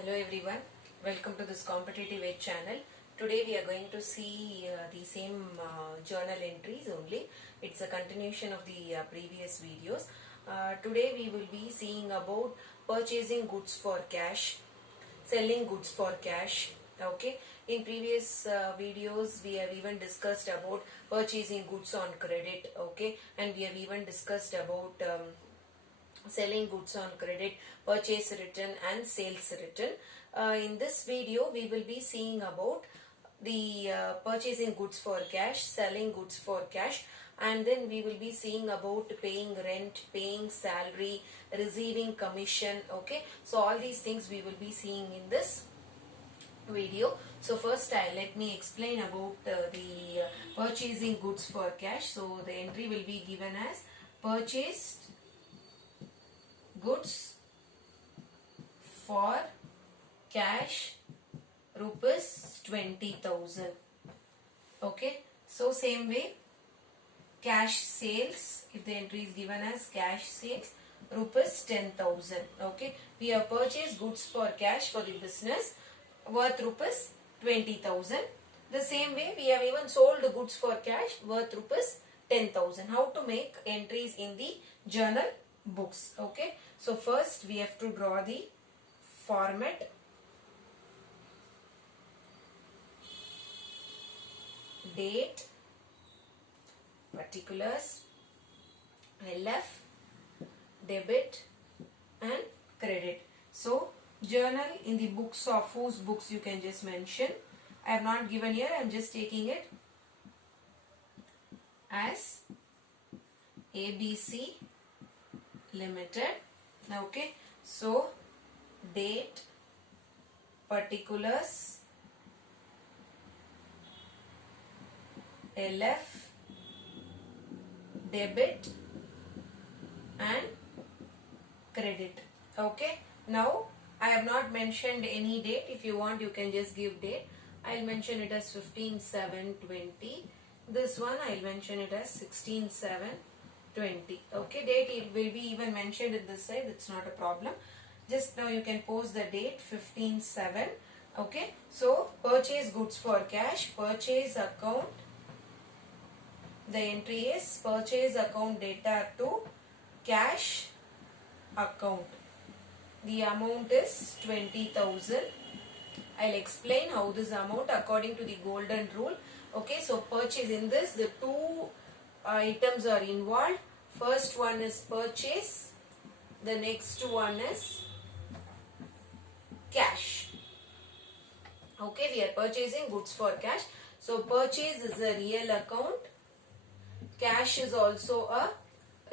Hello everyone, welcome to this competitive edge channel. Today we are going to see the same journal entries only. It's a continuation of the previous videos. Today we will be seeing about purchasing goods for cash, selling goods for cash. Okay, in previous videos we have even discussed about purchasing goods on credit. Okay, and we have even discussed about selling goods on credit, purchase return and sales return. In this video we will be seeing about the purchasing goods for cash, selling goods for cash, and then we will be seeing about paying rent, paying salary, receiving commission. Okay, so all these things we will be seeing in this video. So first let me explain about the purchasing goods for cash. So the entry will be given as purchased goods for cash rupees 20,000. Okay, so same way cash sales, if the entry is given as cash sales rupees 10,000. Okay, we have purchased goods for cash for the business worth rupees 20,000. The same way we have even sold the goods for cash worth rupees 10,000. How to make entries in the journal books? Okay, so first we have to draw the format. Date, particulars, LF, debit and credit. So journal in the books of whose books you can just mention. I have not given here, I am just taking it as ABC Limited. Okay, so date, particulars, LF, debit and credit. Okay, now I have not mentioned any date. If you want you can just give date. I'll mention it as 15/7/20. This one I'll mention it as 16/7/20. Okay, date it will be even mentioned in this side, it's not a problem. Just now you can post the date 15/7. Okay, so purchase goods for cash, purchase account. The entry is purchase account data to cash account. The amount is 20,000. I'll explain how this amount according to the golden rule. Okay, so purchase, in this the two items are involved. First one is purchase, the next one is cash. Okay, we are purchasing goods for cash. So purchase is a real account, cash is also a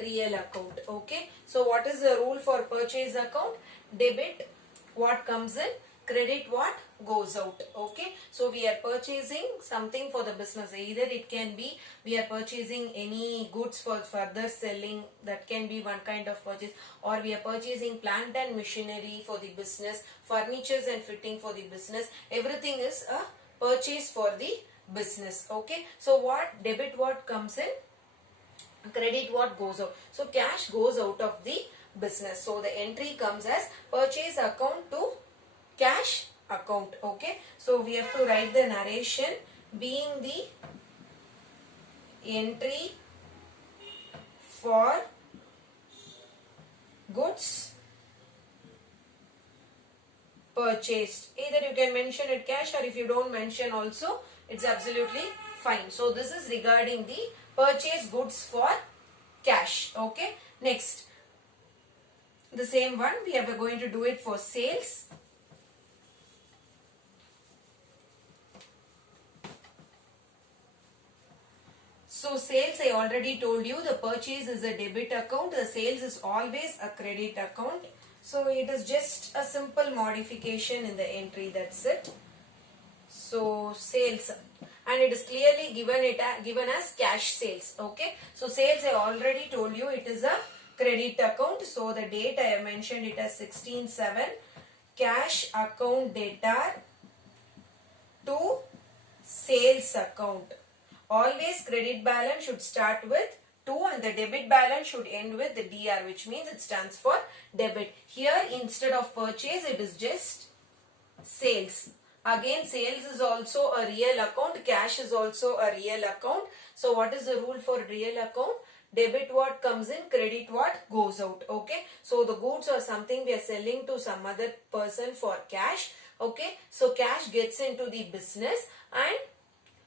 real account. Okay, so what is the rule for purchase account? Debit what comes in, credit what goes out. Okay, so we are purchasing something for the business. Either it can be we are purchasing any goods for further selling, that can be one kind of purchase, or we are purchasing plant and machinery for the business, furnitures and fitting for the business. Everything is a purchase for the business. Okay, so what debit what comes in, credit what goes out. So cash goes out of the business. So the entry comes as purchase account to cash account. Okay, so we have to write the narration being the entry for goods purchased. Either you can mention it cash, or if you don't mention also it's absolutely fine. So this is regarding the purchase goods for cash. Okay, next the same one we are going to do it for sales. So sales, I already told you, the purchase is a debit account, the sales is always a credit account. So it is just a simple modification in the entry, that's it. So sales, and it is clearly given as cash sales. Okay, so sales I already told you it is a credit account. So the date I have mentioned it as 16/7. Cash account data to sales account. Always credit balance should start with 2 and the debit balance should end with the DR, which means it stands for debit. Here instead of purchase it is just sales. Again, sales is also a real account, cash is also a real account. So what is the rule for real account? Debit what comes in, credit what goes out. Okay, so the goods or something we are selling to some other person for cash. Okay, so cash gets into the business, and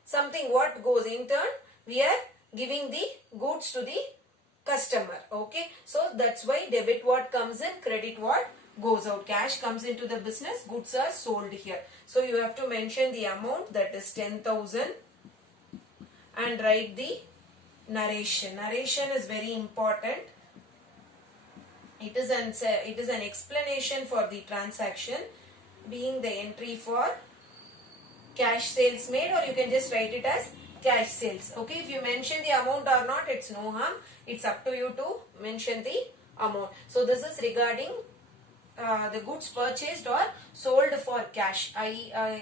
something what goes in turn, we are giving the goods to the customer. Okay, so that's why debit what comes in, credit what goes out. Cash comes into the business, goods are sold here. So you have to mention the amount, that is 10,000, and write the narration. Narration is very important. It is an explanation for the transaction, being the entry for cash sales made, or you can just write it as cash sales. Okay, if you mention the amount or not, it's no harm. It's up to you to mention the amount. So this is regarding the goods purchased or sold for cash.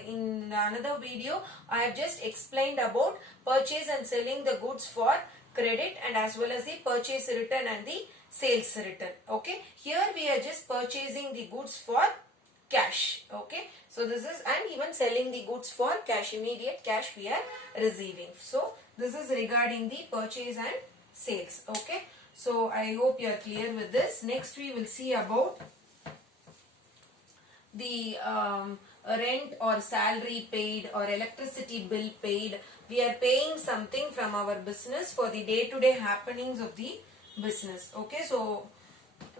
In another video I have just explained about purchase and selling the goods for credit, and as well as the purchase return and the sales return. Okay, here we are just purchasing the goods for cash. Okay, so this is, and even selling the goods for cash, immediate cash we are receiving. So this is regarding the purchase and sales. Okay, so I hope you are clear with this. Next we will see about the rent or salary paid or electricity bill paid. We are paying something from our business for the day-to-day happenings of the business. Okay, so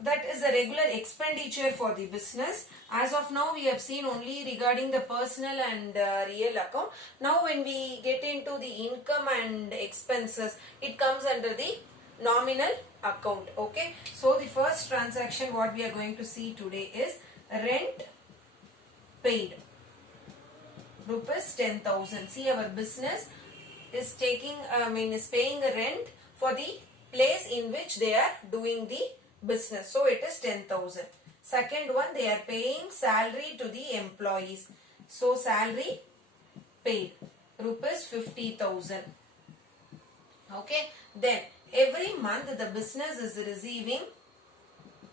that is a regular expenditure for the business. As of now we have seen only regarding the personal and real account. Now when we get into the income and expenses, it comes under the nominal account. Okay, so the first transaction what we are going to see today is rent paid, rupees 10,000. See, our business is is paying a rent for the place in which they are doing the business. So it is 10,000. Second one, they are paying salary to the employees. So salary paid, rupees 50,000. Okay, then every month the business is receiving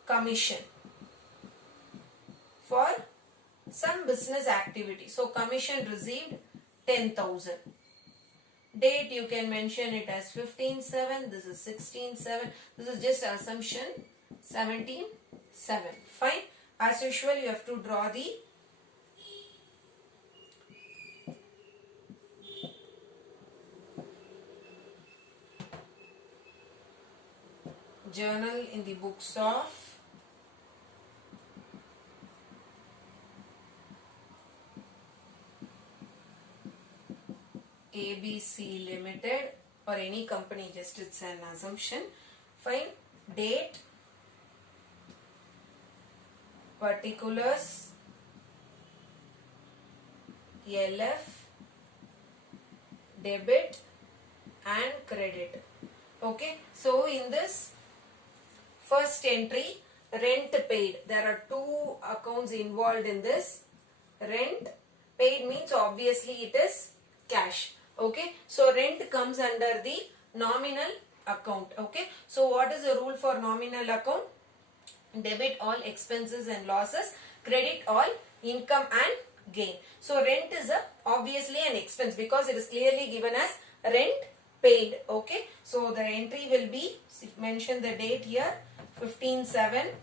commission for some business activity. So commission received 10,000. Date you can mention it as 15/7. This is 16/7. This is just assumption 17/7. Fine. As usual, you have to draw the journal in the books of ABC Limited or any company, just it's an assumption. Fine. Date, particulars, LF, debit and credit. Okay, so in this first entry, rent paid, there are two accounts involved in this. Rent paid means obviously it is cash. Okay, so rent comes under the nominal account. Okay, so what is the rule for nominal account? Debit all expenses and losses, credit all income and gain. So rent is obviously an expense because it is clearly given as rent paid. Okay, so the entry will be, mention the date here, 15/7,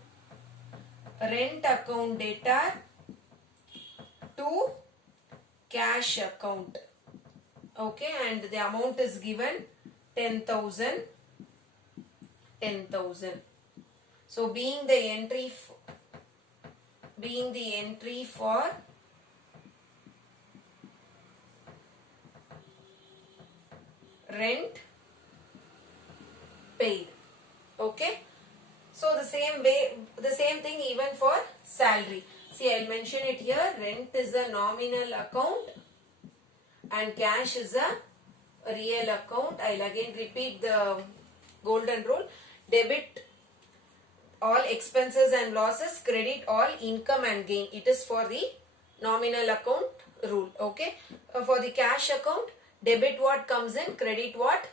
rent account data to cash account. Okay, and the amount is given 10,000. 10,000. So being the entry for rent paid. Okay, so the same thing even for salary. See, I'll mention it here. Rent is a nominal account and cash is a real account. I'll again repeat the golden rule. Debit all expenses and losses, credit all income and gain. It is for the nominal account rule. Okay, for the cash account, debit what comes in, credit what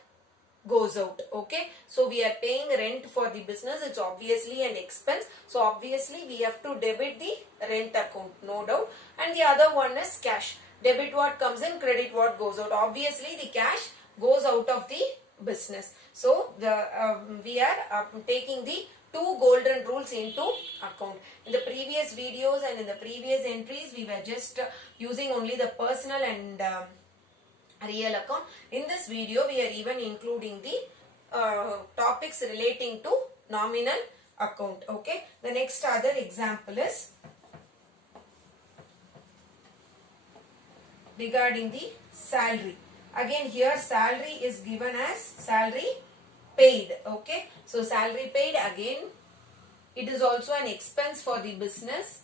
goes out. Okay, so we are paying rent for the business. It's obviously an expense, so obviously we have to debit the rent account, no doubt. And the other one is cash. Debit what comes in, credit what goes out. Obviously the cash goes out of the business. So we are taking the two golden rules into account. In the previous videos and in the previous entries, we were just using only the personal and real account. In this video, we are even including the topics relating to nominal account. Okay, the next other example is regarding the salary. Again, here salary is given as salary paid. Okay, so salary paid, again it is also an expense for the business.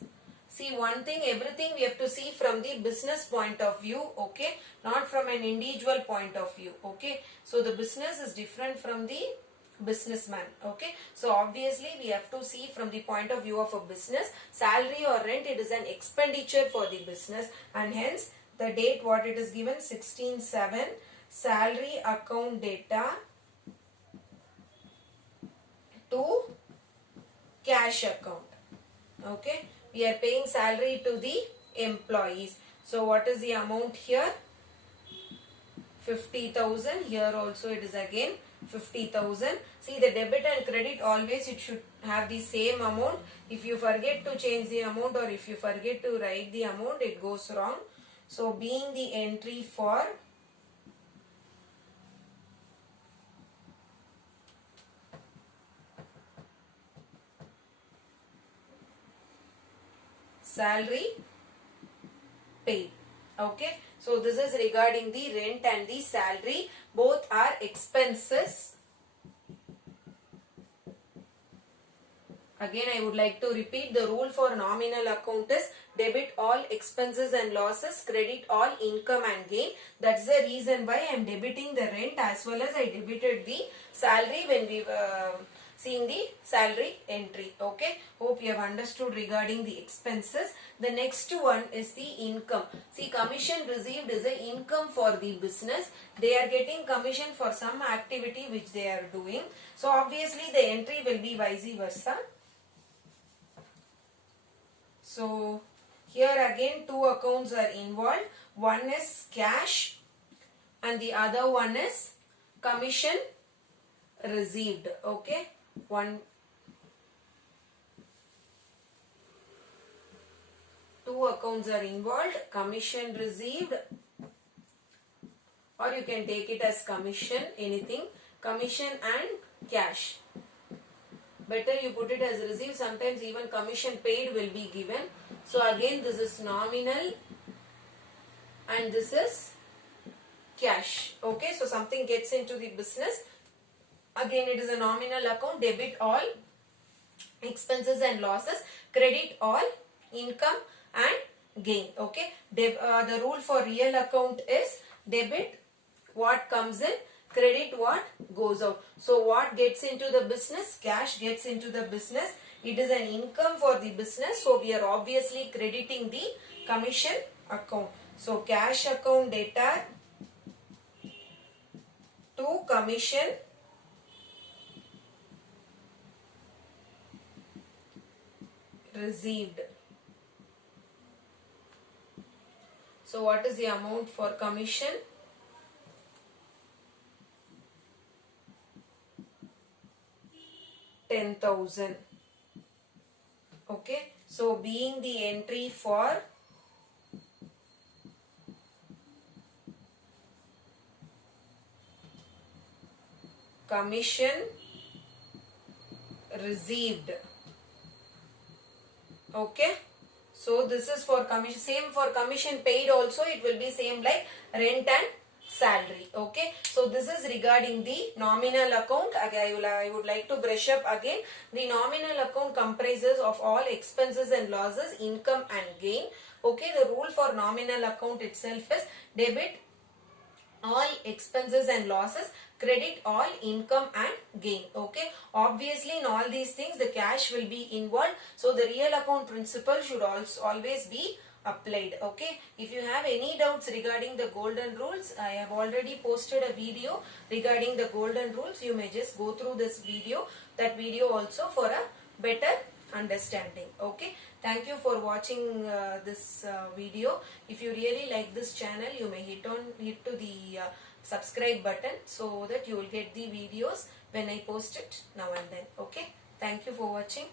See, one thing, everything we have to see from the business point of view, okay, not from an individual point of view. Okay, so the business is different from the businessman. Okay, so obviously we have to see from the point of view of a business. Salary or rent, it is an expenditure for the business, and hence the date what it is given, 16/7, salary account data to cash account. Okay, we are paying salary to the employees. So what is the amount here? 50,000. Here also it is again 50,000. See, the debit and credit, always it should have the same amount. If you forget to change the amount or if you forget to write the amount, it goes wrong. So being the entry for salary paid. Okay, so this is regarding the rent and the salary. Both are expenses. Again, I would like to repeat, the rule for nominal account is debit all expenses and losses, credit all income and gain. That's the reason why I am debiting the rent as well as I debited the salary when we were seeing the salary entry. Okay, hope you have understood regarding the expenses. The next one is the income. See, commission received is the income for the business. They are getting commission for some activity which they are doing. So obviously the entry will be vice versa. So here again two accounts are involved. One is cash and the other one is commission received. Okay, two accounts are involved, commission received, or you can take it as commission, anything, commission and cash. Better you put it as received. Sometimes even commission paid will be given. So again this is nominal and this is cash. Okay, so something gets into the business. Again it is a nominal account. Debit all expenses and losses, credit all income and gain. Okay, the rule for real account is debit what comes in, credit what goes out. So what gets into the business? Cash gets into the business. It is an income for the business. So we are obviously crediting the commission account. So cash account data to commission received. So what is the amount for commission? 10,000. Okay, so being the entry for commission received. Okay, so this is for commission. Same for commission paid also, it will be same like rent and salary. Okay, so this is regarding the nominal account. Again, I would like to brush up again. The nominal account comprises of all expenses and losses, income and gain. Okay, the rule for nominal account itself is debit all expenses and losses, credit all income and gain. Okay, obviously in all these things the cash will be involved. So the real account principle should also always be applied. Okay, if you have any doubts regarding the golden rules, I have already posted a video regarding the golden rules. You may just go through this video, that video also, for a better understanding. Okay, thank you for watching this video. If you really like this channel, you may hit to the subscribe button so that you will get the videos when I post it now and then. Okay, thank you for watching.